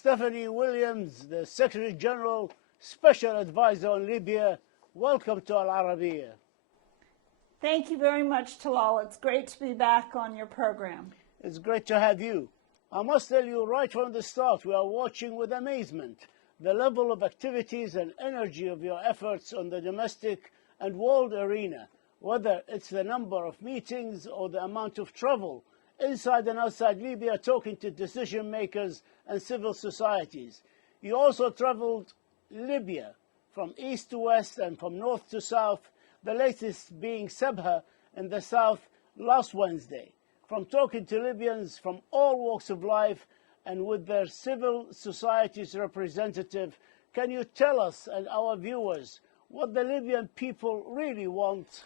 Stephanie Williams, the Secretary General, Special Advisor on Libya. Welcome to Al-Arabiya. Thank you very much, Talal. It's great to be back on your program. It's great to have you. I must tell you right from the start, we are watching with amazement the level of activities and energy of your efforts on the domestic and world arena, whether it's the number of meetings or the amount of travel inside and outside Libya, talking to decision makers and civil societies. You also traveled Libya from east to west and from north to south, the latest being Sabha in the south last Wednesday. From talking to Libyans from all walks of life and with their civil society's representative, can you tell us and our viewers what the Libyan people really want?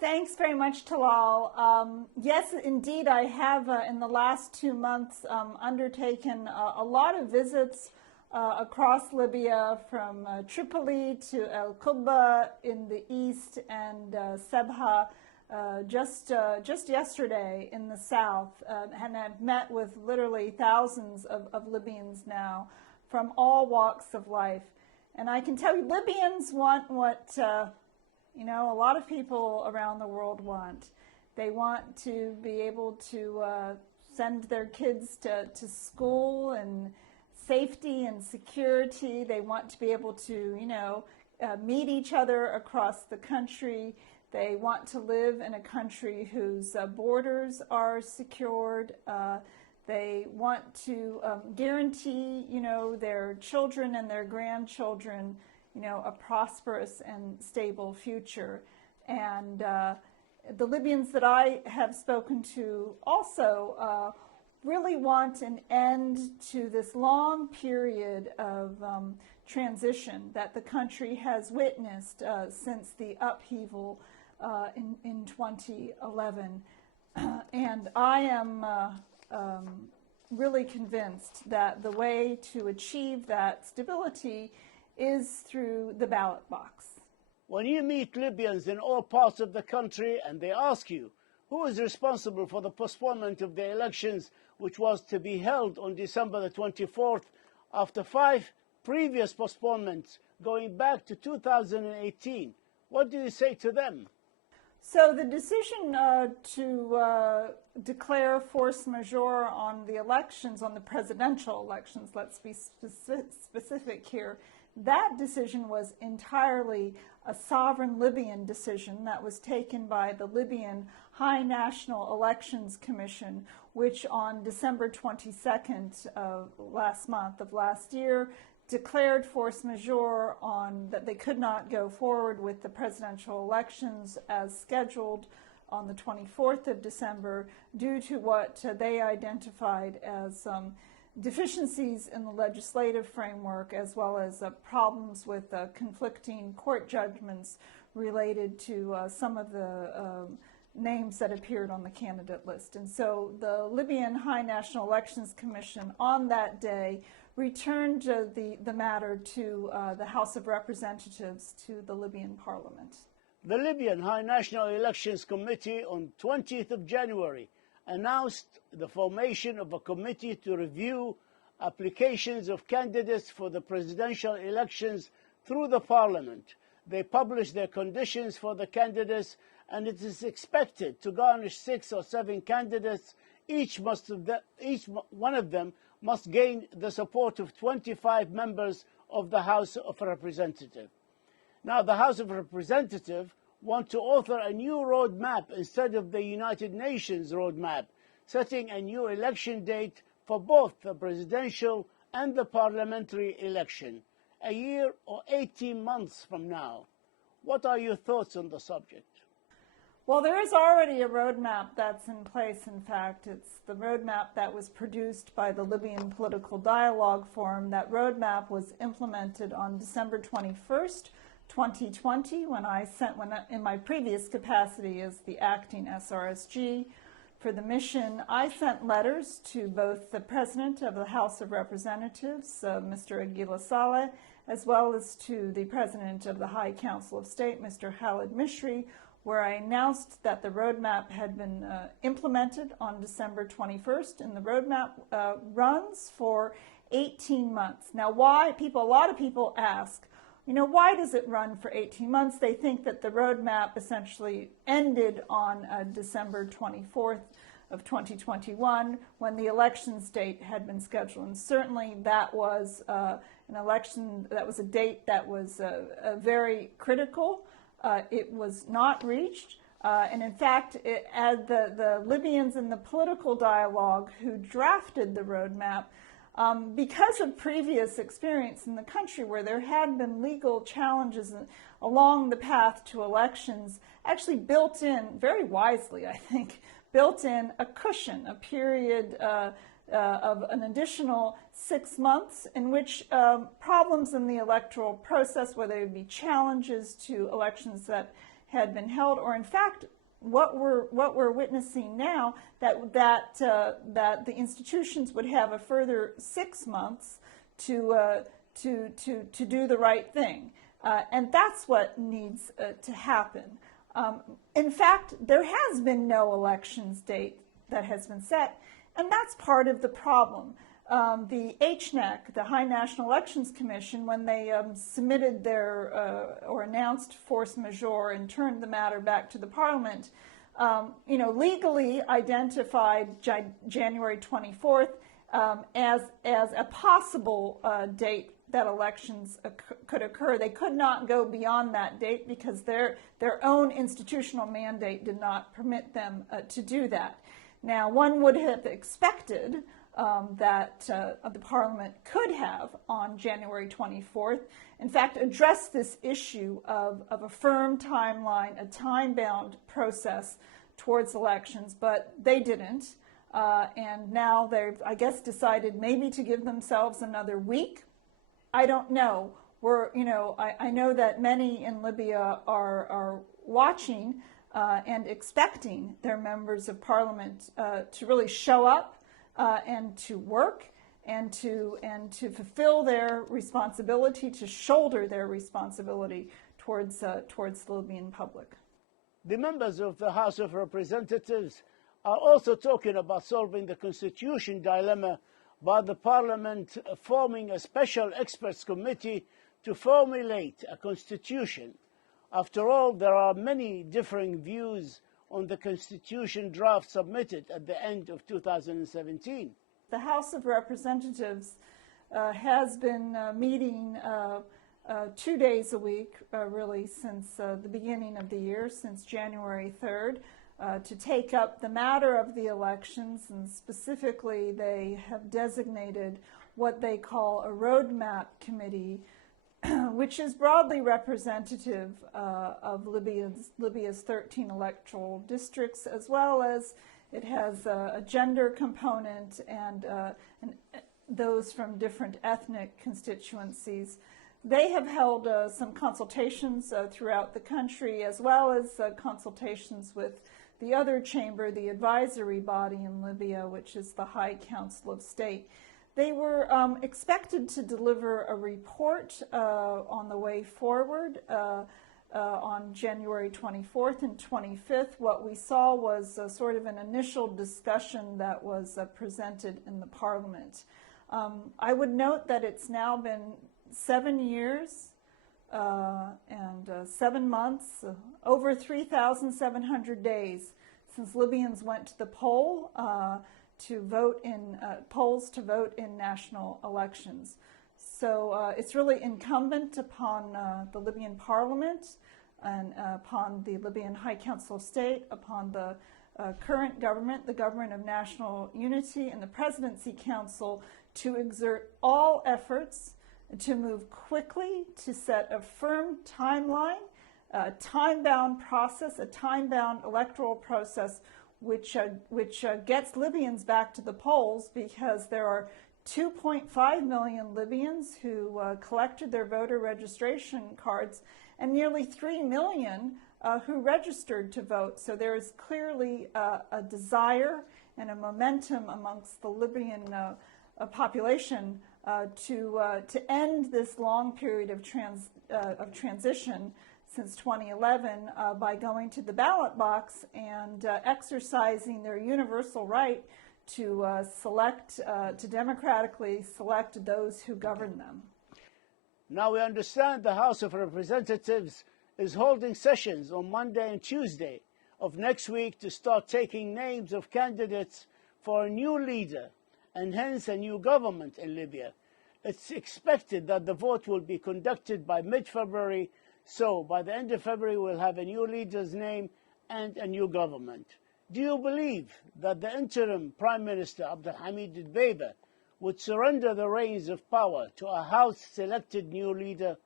Thanks very much, Talal. Yes, indeed, I have in the last 2 months undertaken a lot of visits across Libya, from Tripoli to El Qubba in the east and Sabha just yesterday in the south. And I've met with literally thousands of Libyans now from all walks of life. And I can tell you, Libyans want what a lot of people around the world want. They want to be able to send their kids to school and safety and security. They want to be able to, meet each other across the country. They want to live in a country whose borders are secured. They want to guarantee, their children and their grandchildren, a prosperous and stable future. And the Libyans that I have spoken to also really want an end to this long period of transition that the country has witnessed since the upheaval in 2011. And I am really convinced that the way to achieve that stability is through the ballot box. When you meet Libyans in all parts of the country and they ask you who is responsible for the postponement of the elections, which was to be held on December the 24th, after 5 previous postponements going back to 2018, what do you say to them? So the decision to declare force majeure on the elections, on the presidential elections, let's be specific here, that decision was entirely a sovereign Libyan decision that was taken by the Libyan High National Elections Commission, which on December 22nd of last year, declared force majeure on that they could not go forward with the presidential elections as scheduled on the 24th of December due to what they identified as deficiencies in the legislative framework, as well as problems with conflicting court judgments related to some of the names that appeared on the candidate list. And so the Libyan High National Elections Commission on that day returned the matter to the House of Representatives, to the Libyan Parliament. The Libyan High National Elections Committee on 20th of January announced the formation of a committee to review applications of candidates for the presidential elections through the parliament. They published their conditions for the candidates, and it is expected to garnish 6 or 7 candidates. Each one of them must gain the support of 25 members of the House of Representatives. Now, the House of Representatives want to author a new roadmap instead of the United Nations roadmap, setting a new election date for both the presidential and the parliamentary election, a year or 18 months from now. What are your thoughts on the subject? Well, there is already a roadmap that's in place. In fact, it's the roadmap that was produced by the Libyan Political Dialogue Forum. That roadmap was implemented on December 21st, 2020, when in my previous capacity as the acting SRSG for the mission, I sent letters to both the President of the House of Representatives, Mr. Aguila Saleh, as well as to the President of the High Council of State, Mr. Khalid Mishri, where I announced that the roadmap had been implemented on December 21st, and the roadmap runs for 18 months. Now, why? A lot of people ask, why does it run for 18 months? They think that the roadmap essentially ended on December 24th of 2021 when the elections date had been scheduled. And certainly that was an election, that was a date that was very critical. It was not reached. And in fact, the Libyans in the political dialogue who drafted the roadmap, because of previous experience in the country where there had been legal challenges along the path to elections, actually built in, very wisely I think, built in a cushion, a period of an additional 6 months in which problems in the electoral process, whether it be challenges to elections that had been held, or in fact what we're witnessing now, that the institutions would have a further 6 months to do the right thing, and that's what needs to happen. In fact, there has been no elections date that has been set, and that's part of the problem. The HNEC, the High National Elections Commission, when they submitted their or announced force majeure and turned the matter back to the Parliament, legally identified January 24th as a possible date that elections could occur. They could not go beyond that date because their own institutional mandate did not permit them to do that. Now, one would have expected that the Parliament could have, on January 24th, in fact, addressed this issue of a firm timeline, a time-bound process towards elections, but they didn't. And now they've, I guess, decided maybe to give themselves another week. I don't know. I know that many in Libya are watching and expecting their members of Parliament to really show up and to work and to fulfill their responsibility, to shoulder their responsibility towards the Libyan public. The members of the House of Representatives are also talking about solving the constitution dilemma by the Parliament forming a special experts committee to formulate a constitution. After all, there are many differing views on the constitution draft submitted at the end of 2017. The House of Representatives has been meeting 2 days a week, really, since the beginning of the year, since January 3rd, to take up the matter of the elections, and specifically they have designated what they call a roadmap committee, which is broadly representative of Libya's 13 electoral districts, as well as it has a gender component and those from different ethnic constituencies. They have held some consultations throughout the country, as well as consultations with the other chamber, the advisory body in Libya, which is the High Council of State. They were expected to deliver a report on the way forward on January 24th and 25th. What we saw was sort of an initial discussion that was presented in the Parliament. I would note that it's now been 7 years and 7 months, over 3,700 days since Libyans went to the polls to vote in national elections. So it's really incumbent upon the Libyan Parliament and upon the Libyan High Council of State, upon the current government, the Government of National Unity, and the Presidency Council to exert all efforts to move quickly, to set a firm timeline, a time-bound process, a time-bound electoral process which gets Libyans back to the polls, because there are 2.5 million Libyans who collected their voter registration cards and nearly 3 million who registered to vote. So there is clearly a desire and a momentum amongst the Libyan population to end this long period of transition since 2011 by going to the ballot box and exercising their universal right to to democratically select those who govern them. Now we understand the House of Representatives is holding sessions on Monday and Tuesday of next week to start taking names of candidates for a new leader and hence a new government in Libya. It's expected that the vote will be conducted by mid-February, so by the end of February we'll have a new leader's name and a new government. Do you believe that the interim Prime Minister Abdulhamid Dbeiba would surrender the reins of power to a House-selected new leader,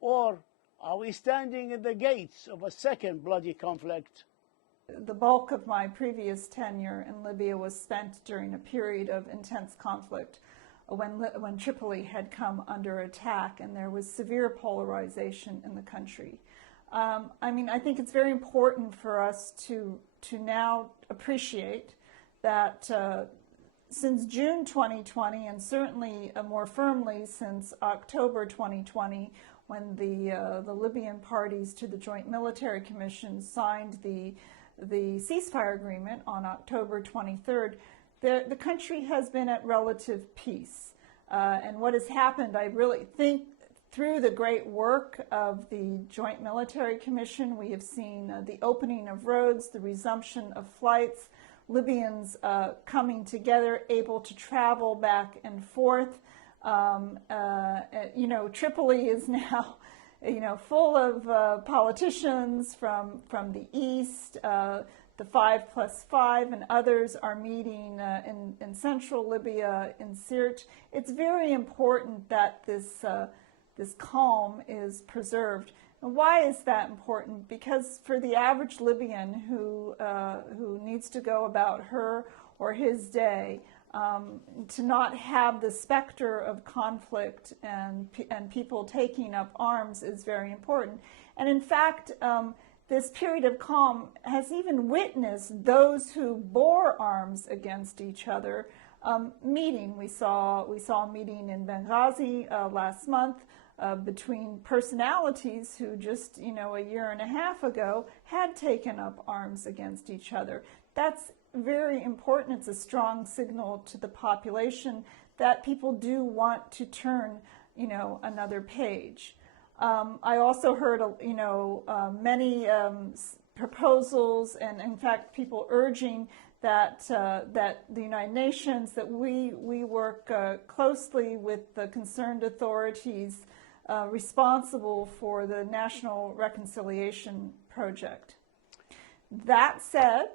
or are we standing at the gates of a second bloody conflict? The bulk of my previous tenure in Libya was spent during a period of intense conflict when Tripoli had come under attack and there was severe polarization in the country. I think it's very important for us to now appreciate that since June 2020, and certainly more firmly since October 2020, when the Libyan parties to the Joint Military Commission signed the ceasefire agreement on October 23rd, the country has been at relative peace. And what has happened, I really think, through the great work of the Joint Military Commission, we have seen the opening of roads, the resumption of flights, Libyans coming together, able to travel back and forth. Tripoli is now, full of politicians from the east. The 5+5 and others are meeting in central Libya, in Sirte. It's very important that this calm is preserved. And why is that important? Because for the average Libyan who needs to go about her or his day, to not have the specter of conflict and people taking up arms is very important. And in fact, this period of calm has even witnessed those who bore arms against each other meeting. We saw a meeting in Benghazi last month between personalities who just a year and a half ago had taken up arms against each other. That's very important. It's a strong signal to the population that people do want to turn another page. I also heard, many proposals, and in fact, people urging that the United Nations, that we work closely with the concerned authorities responsible for the National Reconciliation Project. That said,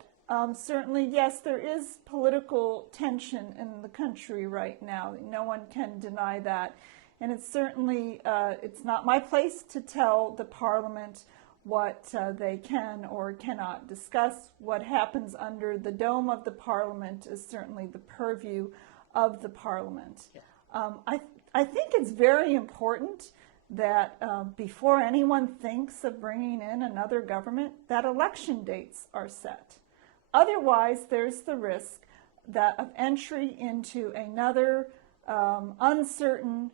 certainly, yes, there is political tension in the country right now. No one can deny that. And it's certainly, it's not my place to tell the Parliament what they can or cannot discuss. What happens under the dome of the Parliament is certainly the purview of the Parliament. Yeah. I think it's very important that before anyone thinks of bringing in another government, that election dates are set. Otherwise, there's the risk that of entry into another uncertain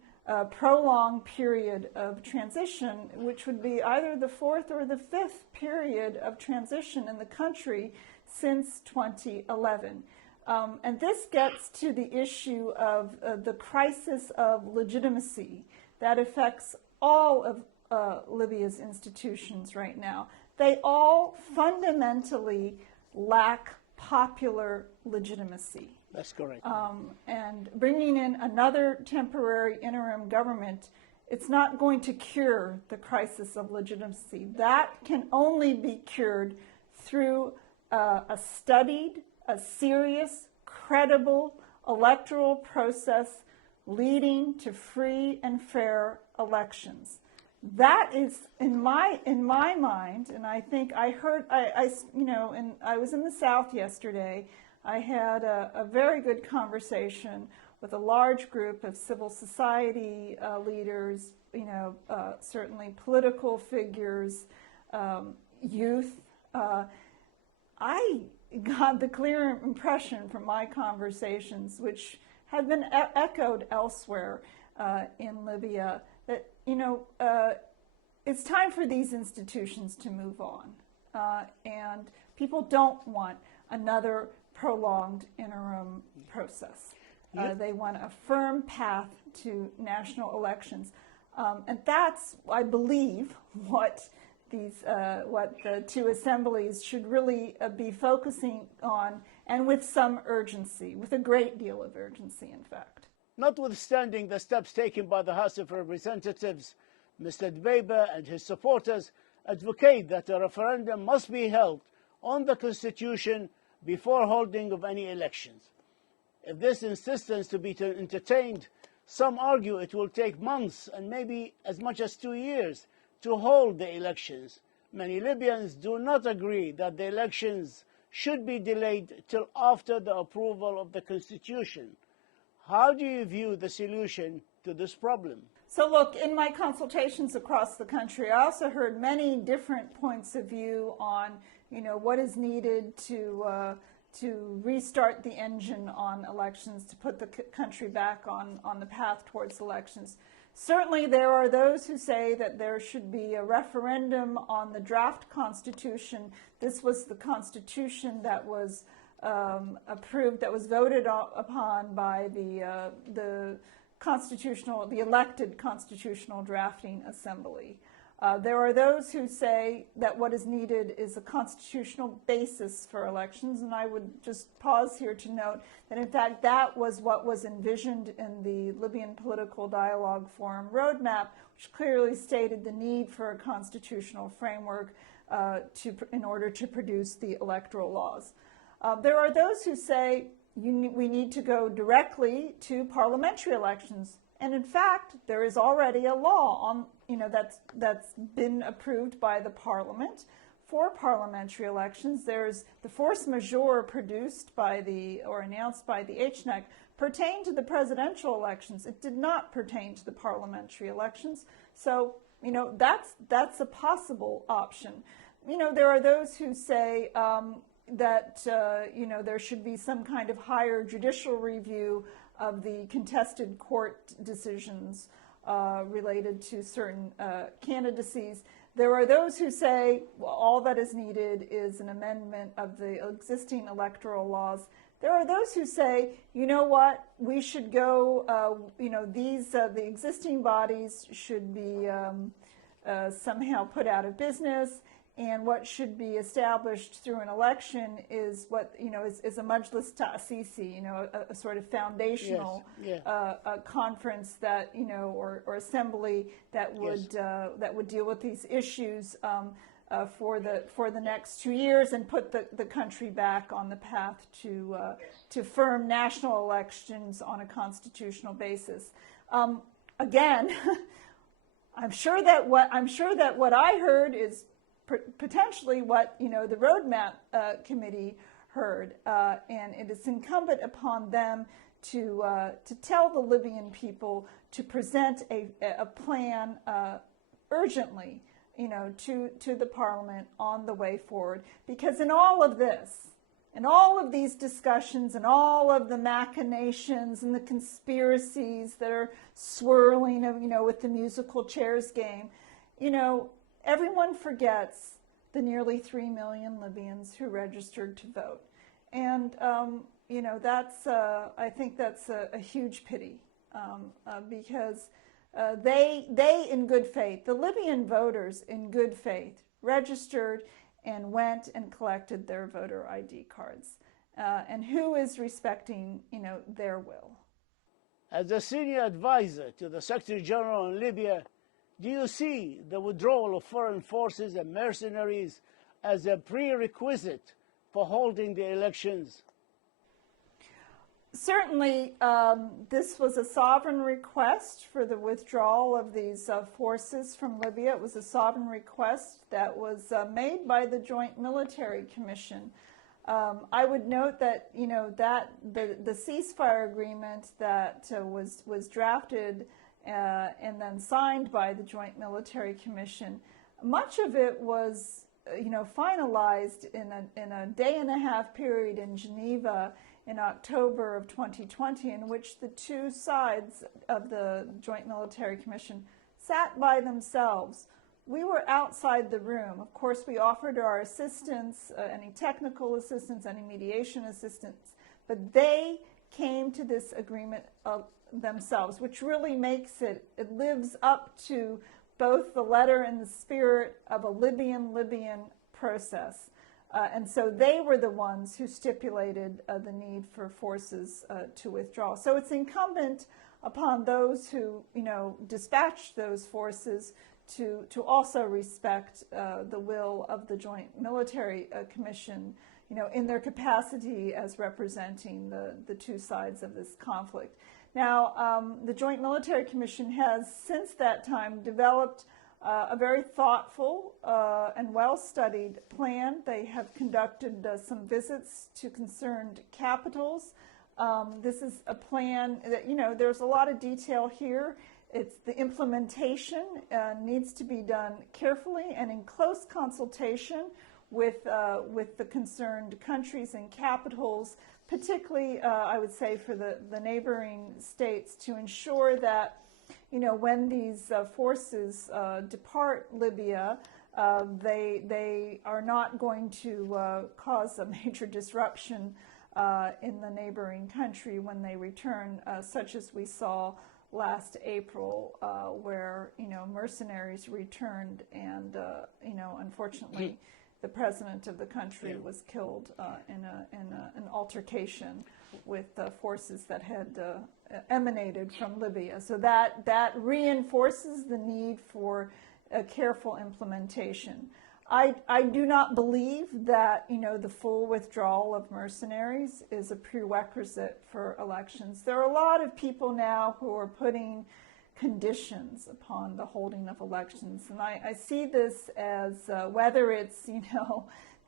prolonged period of transition, which would be either the fourth or the fifth period of transition in the country since 2011. And this gets to the issue of the crisis of legitimacy that affects all of Libya's institutions right now. They all fundamentally lack popular legitimacy. That's correct. And bringing in another temporary interim government, it's not going to cure the crisis of legitimacy. That can only be cured through a studied, a serious, credible electoral process leading to free and fair elections. That is, in my mind, and I think I heard, I was in the South yesterday. I had a very good conversation with a large group of civil society leaders, certainly political figures, youth. I got the clear impression from my conversations, which have been echoed elsewhere in Libya, that it's time for these institutions to move on, and people don't want another prolonged interim process. Yep. They want a firm path to national elections. And that's, I believe, what the two assemblies should really be focusing on, and with some urgency, with a great deal of urgency, in fact. Notwithstanding the steps taken by the House of Representatives, Mr. Dbeiba and his supporters advocate that a referendum must be held on the Constitution before holding of any elections. If this insistence to be entertained, some argue it will take months and maybe as much as 2 years to hold the elections. Many Libyans do not agree that the elections should be delayed till after the approval of the Constitution. How do you view the solution to this problem? So look, in my consultations across the country, I also heard many different points of view on, what is needed to restart the engine on elections, to put the country back on the path towards elections. Certainly there are those who say that there should be a referendum on the draft constitution. This was the constitution that was approved, that was voted upon by the elected Constitutional Drafting Assembly. There are those who say that what is needed is a constitutional basis for elections, and I would just pause here to note that in fact that was what was envisioned in the Libyan Political Dialogue Forum roadmap, which clearly stated the need for a constitutional framework in order to produce the electoral laws. There are those who say we need to go directly to parliamentary elections. And in fact, there is already a law on, that's been approved by the parliament for parliamentary elections. There's the force majeure produced by or announced by the AL-HAJ pertained to the presidential elections. It did not pertain to the parliamentary elections. So, that's a possible option. There are those who say that, there should be some kind of higher judicial review of the contested court decisions related to certain candidacies. There are those who say, well, all that is needed is an amendment of the existing electoral laws. There are those who say, you know what, we should go, the existing bodies should be somehow put out of business, and what should be established through an election is what, is a majlis ta'sisi, a sort of foundational conference that, or assembly that would deal with these issues for the next 2 years and put the country back on the path to firm national elections on a constitutional basis. Again, I'm sure that what I heard is potentially what the roadmap committee heard, and it is incumbent upon them to tell the Libyan people to present a plan urgently, to the parliament on the way forward. Because in all of this, in all of these discussions, and all of the machinations and the conspiracies that are swirling, with the musical chairs game, everyone forgets the nearly 3 million Libyans who registered to vote. And, I think that's a huge pity, because they, in good faith, the Libyan voters in good faith, registered and went and collected their voter ID cards. And who is respecting, their will? As a senior advisor to the Secretary General in Libya, do you see the withdrawal of foreign forces and mercenaries as a prerequisite for holding the elections? Certainly, this was a sovereign request for the withdrawal of these forces from Libya. It was a sovereign request that was made by the Joint Military Commission. I would note that, that the ceasefire agreement that was drafted and then signed by the Joint Military Commission, much of it was, finalized in a day-and-a-half period in Geneva in October of 2020, in which the two sides of the Joint Military Commission sat by themselves, we were outside the room. Of course, we offered our assistance, any technical assistance, any mediation assistance, but they came to this agreement themselves, which really makes it lives up to both the letter and the spirit of a Libyan process. And so they were the ones who stipulated the need for forces to withdraw. So it's incumbent upon those who, dispatched those forces to also respect the will of the Joint Military Commission, in their capacity as representing the two sides of this conflict. Now, the Joint Military Commission has, since that time, developed a very thoughtful and well-studied plan. They have conducted some visits to concerned capitals. This is a plan that, there's a lot of detail here. It's the implementation needs to be done carefully and in close consultation with the concerned countries and capitals, particularly, I would say, for the neighboring states, to ensure that, when these forces depart Libya, they are not going to cause a major disruption in the neighboring country when they return, such as we saw last April, where mercenaries returned, and unfortunately, the president of the country was killed in an altercation with forces that had emanated from Libya. So that reinforces the need for a careful implementation. I do not believe that the full withdrawal of mercenaries is a prerequisite for elections. There are a lot of people now who are putting conditions upon the holding of elections, and I see this as whether it's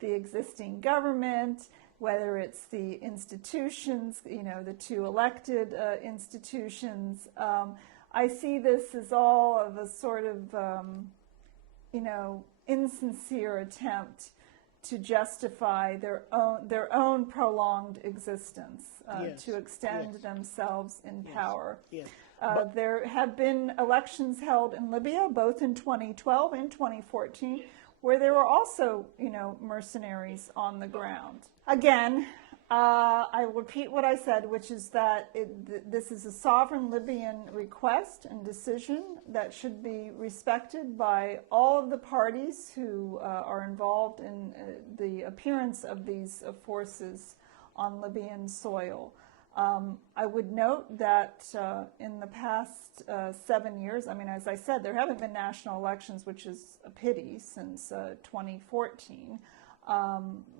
the existing government, whether it's the institutions, the two elected institutions. I see this as all of a sort of insincere attempt to justify their own prolonged existence, to extend themselves in power. There have been elections held in Libya, both in 2012 and 2014, where there were also, mercenaries on the ground. Again, I repeat what I said, which is that this is a sovereign Libyan request and decision that should be respected by all of the parties who are involved in the appearance of these forces on Libyan soil. I would note that in the past 7 years, as I said, there haven't been national elections, which is a pity, since 2014.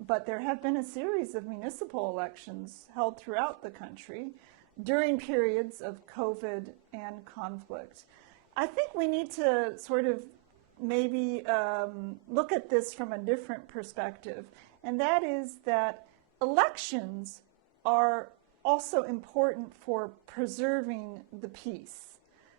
But there have been a series of municipal elections held throughout the country during periods of COVID and conflict. I think we need to sort of maybe look at this from a different perspective, and that is that elections are also important for preserving the peace.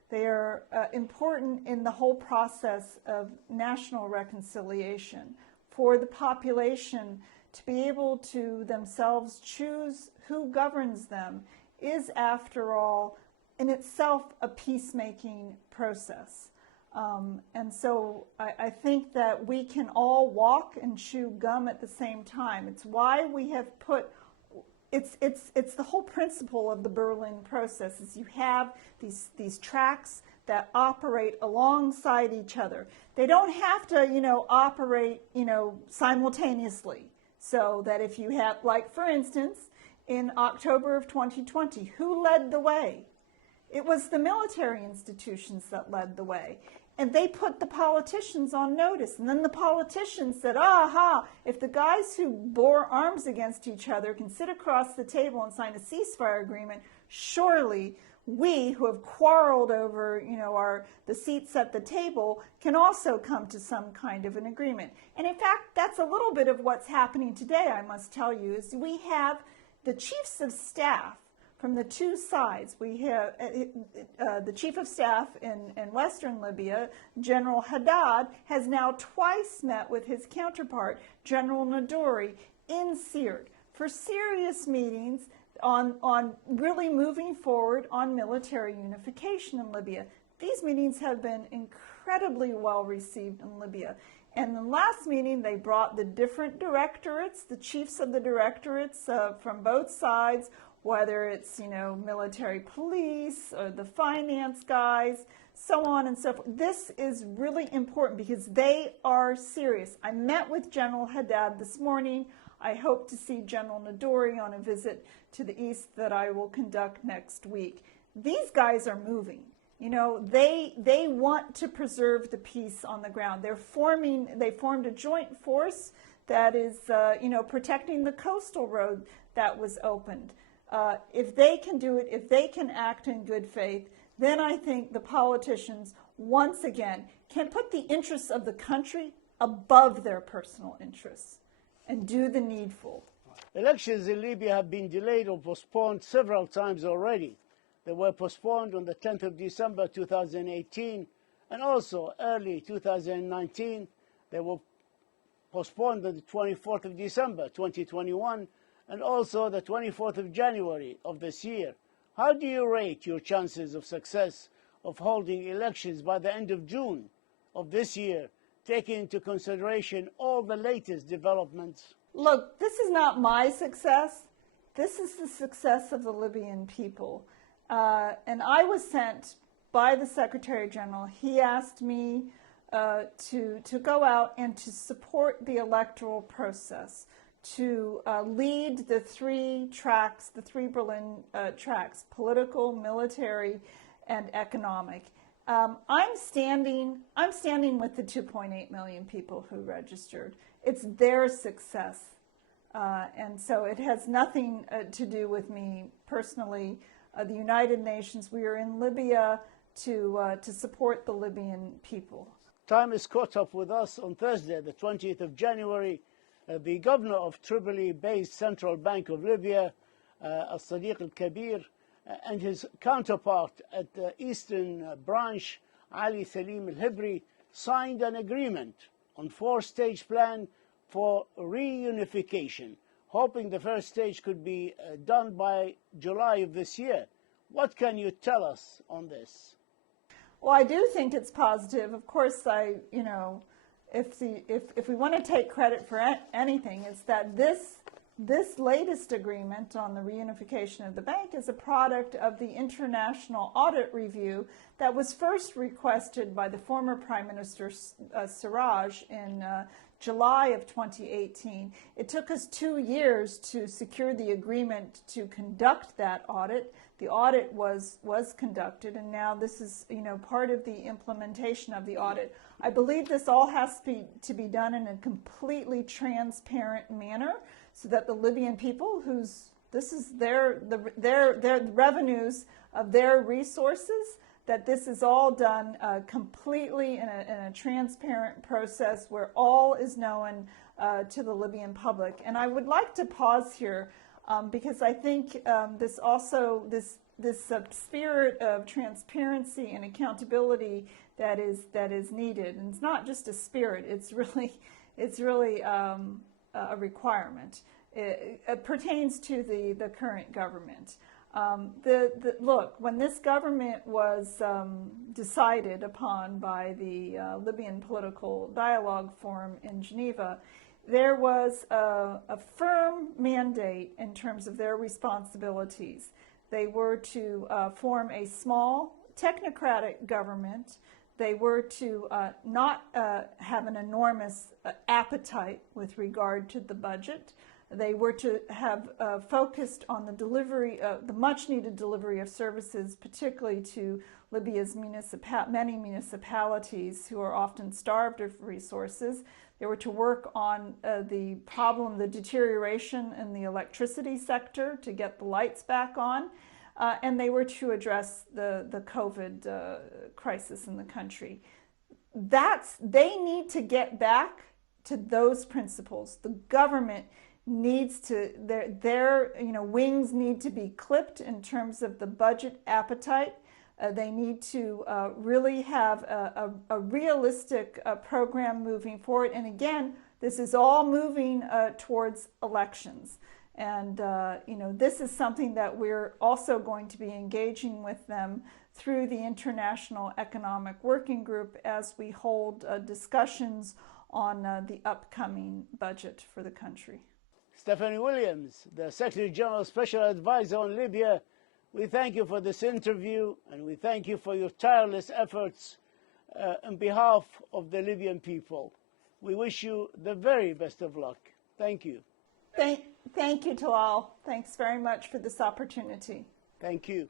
They are important in the whole process of national reconciliation, for the population to be able to themselves choose who governs them is, after all, in itself a peacemaking process. And so I think that we can all walk and chew gum at the same time. It's why we have put it's the whole principle of the Berlin process, is you have these tracks that operate alongside each other. They don't have to, operate, simultaneously. So that if you have, like, for instance, in October of 2020, who led the way? It was the military institutions that led the way. And they put the politicians on notice. And then the politicians said, aha, if the guys who bore arms against each other can sit across the table and sign a ceasefire agreement, surely we who have quarreled over, the seats at the table can also come to some kind of an agreement. And in fact, that's a little bit of what's happening today, I must tell you, is we have the chiefs of staff from the two sides. We have the chief of staff in Western Libya, General Haddad, has now twice met with his counterpart, General Nadori, in Sirte for serious meetings on really moving forward on military unification in Libya. These meetings have been incredibly well received in Libya. And the last meeting, they brought the different directorates, the chiefs of the directorates from both sides, whether it's, military police or the finance guys, so on and so forth. This is really important because they are serious. I met with General Haddad this morning. I hope to see General Nadori on a visit to the east that I will conduct next week. These guys are moving. They want to preserve the peace on the ground. They formed a joint force that is, protecting the coastal road that was opened. If they can do it, if they can act in good faith, then I think the politicians, once again, can put the interests of the country above their personal interests and do the needful. Elections in Libya have been delayed or postponed several times already. They were postponed on the 10th of December 2018 and also early 2019. They were postponed on the 24th of December 2021 and also the 24th of January of this year. How do you rate your chances of success of holding elections by the end of June of this year, taking into consideration all the latest developments? Look, this is not my success. This is the success of the Libyan people. And I was sent by the Secretary General. He asked me to go out and to support the electoral process, to lead the three Berlin tracks, political, military, and economic. I'm standing with the 2.8 million people who registered. It's their success. And so it has nothing to do with me personally. The United Nations, we are in Libya to support the Libyan people. Time is caught up with us. On Thursday, the 20th of January, the governor of Tripoli-based Central Bank of Libya, Al-Sadiq Al-Kabir, and his counterpart at the Eastern Branch, Ali Salim Al-Hibri, signed an agreement on four-stage plan for reunification, hoping the first stage could be done by July of this year. What can you tell us on this? Well, I do think it's positive. Of course, if we want to take credit for anything, it's that this latest agreement on the reunification of the bank is a product of the international audit review that was first requested by the former Prime Minister Siraj in July of 2018. It took us 2 years to secure the agreement to conduct that audit. The audit was conducted, and now this is part of the implementation of the audit. I believe this all has to be done in a completely transparent manner, so that the Libyan people, this is their revenues of their resources, that this is all done completely in a transparent process where all is known to the Libyan public. And I would like to pause here because I think this spirit of transparency and accountability that is needed. And it's not just a spirit; it's really a requirement. It pertains to the current government. Look, when this government was decided upon by the Libyan Political Dialogue Forum in Geneva, there was a firm mandate in terms of their responsibilities. They were to form a small technocratic government. They were to not have an enormous appetite with regard to the budget. They were to have focused on the delivery, the much-needed delivery of services, particularly to Libya's many municipalities who are often starved of resources. They were to work on the deterioration in the electricity sector to get the lights back on, and they were to address the COVID crisis in the country. They need to get back to those principles. The government needs to, their wings need to be clipped in terms of the budget appetite. They need to really have a realistic program moving forward. And again, this is all moving towards elections. And this is something that we're also going to be engaging with them through the International Economic Working Group as we hold discussions on the upcoming budget for the country. Stephanie Williams, the Secretary General Special Advisor on Libya, we thank you for this interview, and we thank you for your tireless efforts on behalf of the Libyan people. We wish you the very best of luck. Thank you. Thank you to all. Thanks very much for this opportunity. Thank you.